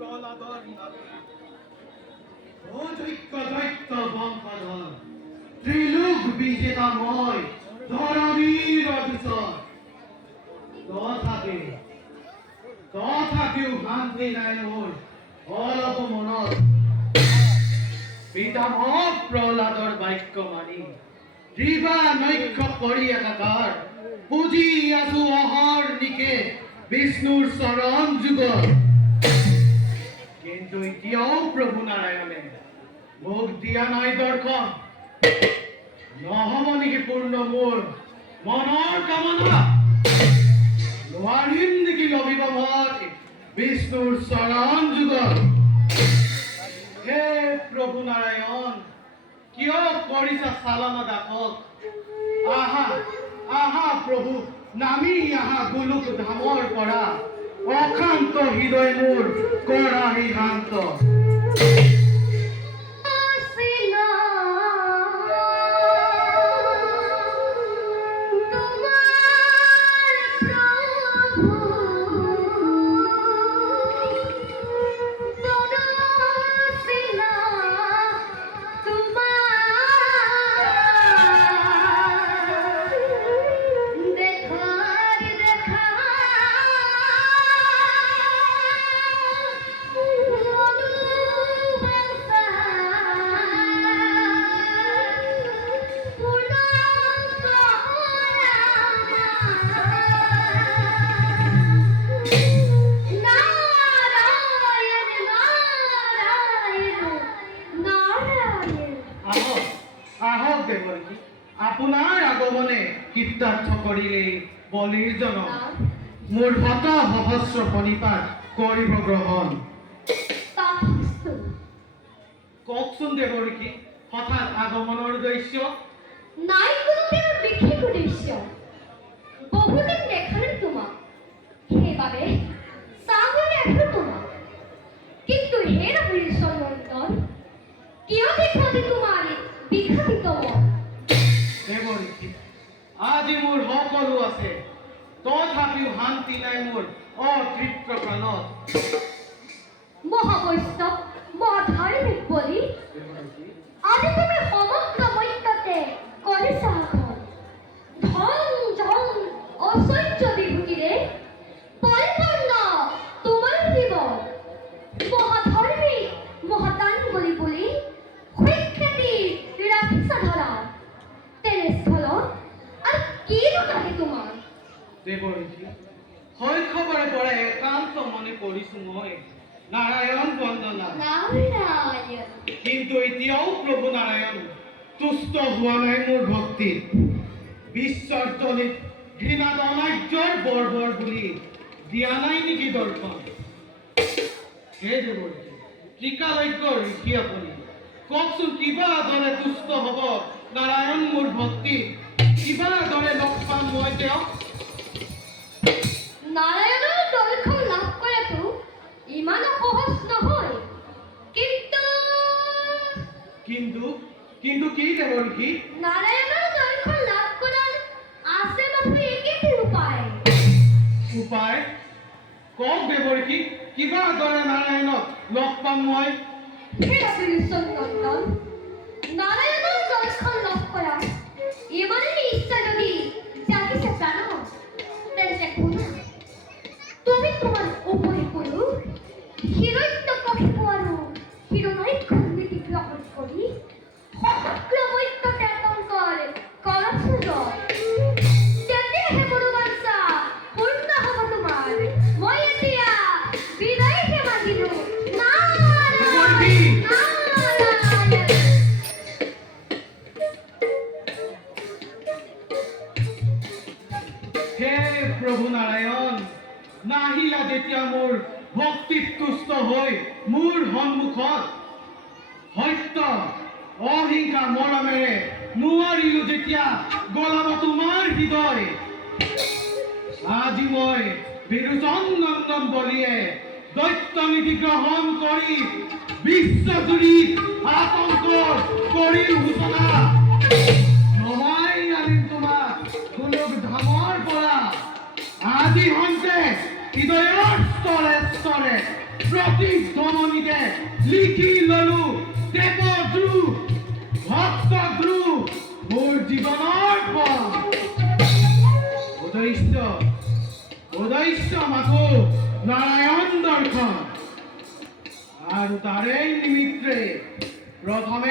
প্ৰহ্লাদৰ নাতি অযোগ্য দৈত্য বংশধৰ ত্ৰিলোক বিজেতা মই ধৰণীৰ অফিচৰ তথাপিও শান্তি নাই মোৰ অলপ মনত পিতামহ প্ৰহ্লাদৰ বাক্য মানি ত্ৰিবা নৈক্ষ কৰি একাকাৰ পুজি আছো অহৰ্নিশে বিষ্ণুৰ চৰণ যুগল কিন্তু এতিয়াও প্ৰভু নাৰায়ণে মোক দিয়া নাই দৰ্শন নহ'ব নেকি পূৰ্ণ মোৰ মনৰ কামনা নোৱাৰিম নেকি লভিব মই বিষ্ণুৰ চৰণ যুগল হে প্ৰভু নাৰায়ণ কিয় কৰিছা চালনা দাসক আহা আহা প্ৰভু নামি আহা গোলোক ধামৰ পৰা অশান্ত হৃদয় মোৰ কৰাহি শান্ত আপোনাৰ আগমনে কীৰ্তাৰ্থ কৰিলে বলিৰ জনম মোৰ শত সহস্ৰ প্ৰণিপাত কৰিব গ্ৰহণ কওকচোন দেৱৰীকি হঠাৎ আগমনৰ উদ্দেশ্য নাই কোনো বিশেষ উদ্দেশ্য বহুদিন দেখা নাই তোমাক সেইবাবে চাবলৈ আহিলো তোমাক কিন্তু হে ৰাহুল চন্দ্ৰন কিয় দেখাতে তোমাৰ বিঘাপিত মন দেৱৰীকি আজি মোৰ সকলো আছে তথাপিও শান্তি নাই মোৰ অতৃপ্ত প্ৰাণত মহাবৈষ্ণৱ মহাধাৰ্মিক বলি আজি তুমি সমগ্ৰ মৈত্যতে কৰিছা ধন জন ঐশ্বৰ্য বিভূতিৰে পৰিপূৰ্ণ তোমাৰ জীৱন মহাধাৰ্মিক মহাদান বলি বুলি সুখ্যাতি ৰাখিছা ধৰা তেনেস্থলত আৰু কিনো লাগে তোমাৰ দেৱৰীকি শৈশৱৰে পৰা একান্ত মনে কৰিছো মই নাৰায়ণ বন্দনা নাৰায়ণ কিন্তু এতিয়াও প্ৰভু নাৰায়ণ তুষ্ট হোৱা নাই মোৰ ভক্তিত বিশ্বৰ তলিত ঘৃণাত অনাৰ্যৰ বৰ্বৰ বুলি দিয়া নাই নেকি দৰ্শন হে দেৱৰীকি ত্ৰিকালজ্ঞ ঋষি আপুনি কওকচোন কিবা দৰে তুষ্ট হ'ব নাৰায়ণ মোৰ ভক্তি কিবা দৰে লগ পাম মই তেওঁক নাৰায়ণৰ দৰ্শন লাভ কৰাটো ইমান সহজ নহয় কিন্তু কিন্তু কিন্তু কি দেৱৰীকি নাৰায়ণৰ দৰ্শন লাভ কৰাৰ আছে বাবু একেটি উপায় উপায় কওক দেৱৰীকি কিবা দৰে নাৰায়ণক লগ পাম মই হে ৰাহুল চন্দ্ৰন নাৰায়ণৰ দৰ্শন লাভ কৰা ইমানেই ইচ্ছা যদি জাগিছে প্ৰাণত তেন্তে শুনা তুমি তোমাৰ উপৰি কোনো হিৰণ্যকশিপু আৰু হিৰণ্যকৰ নীতি গ্ৰহণ কৰি সমগ্ৰ মৈত্যতে আতংকৰ কৰাইছা জয় তেতিয়াহে মোৰ বাঞ্ছা পূৰ্ণ হ'ব তোমাৰ মই এতিয়া বিদায়হে মাগিলো নাৰায়ণ নাৰায়ণ হে প্ৰভু নাৰায়ণ নাহিলা যেতিয়া মোৰ ভক্তিত তুষ্ট হৈ মোৰ সন্মুখত সত্য অহিংসা মৰমেৰে নোৱাৰিলো যেতিয়া গলাব তোমাৰ হৃদয় আজি মই বিৰোচন নন্দন বলিয়ে দৈত্য নীতি গ্ৰহণ কৰি বিশ্বজুৰি আতংক কৰিল সূচনা নমাই আনিম তোমাক গোলক ধামৰ পৰা আজি হন্তে হৃদয়ৰ স্তৰে স্তৰে প্ৰতিধ্বনিতে লিখি ললো দেৱদ্ৰোহ ভক্তদ্ৰোহ মোৰ জীৱনৰ পথ। উদ্দেশ্য মাথো নাৰায়ণ দৰ্শন আৰু তাৰেই নিমিত্তে প্ৰথমে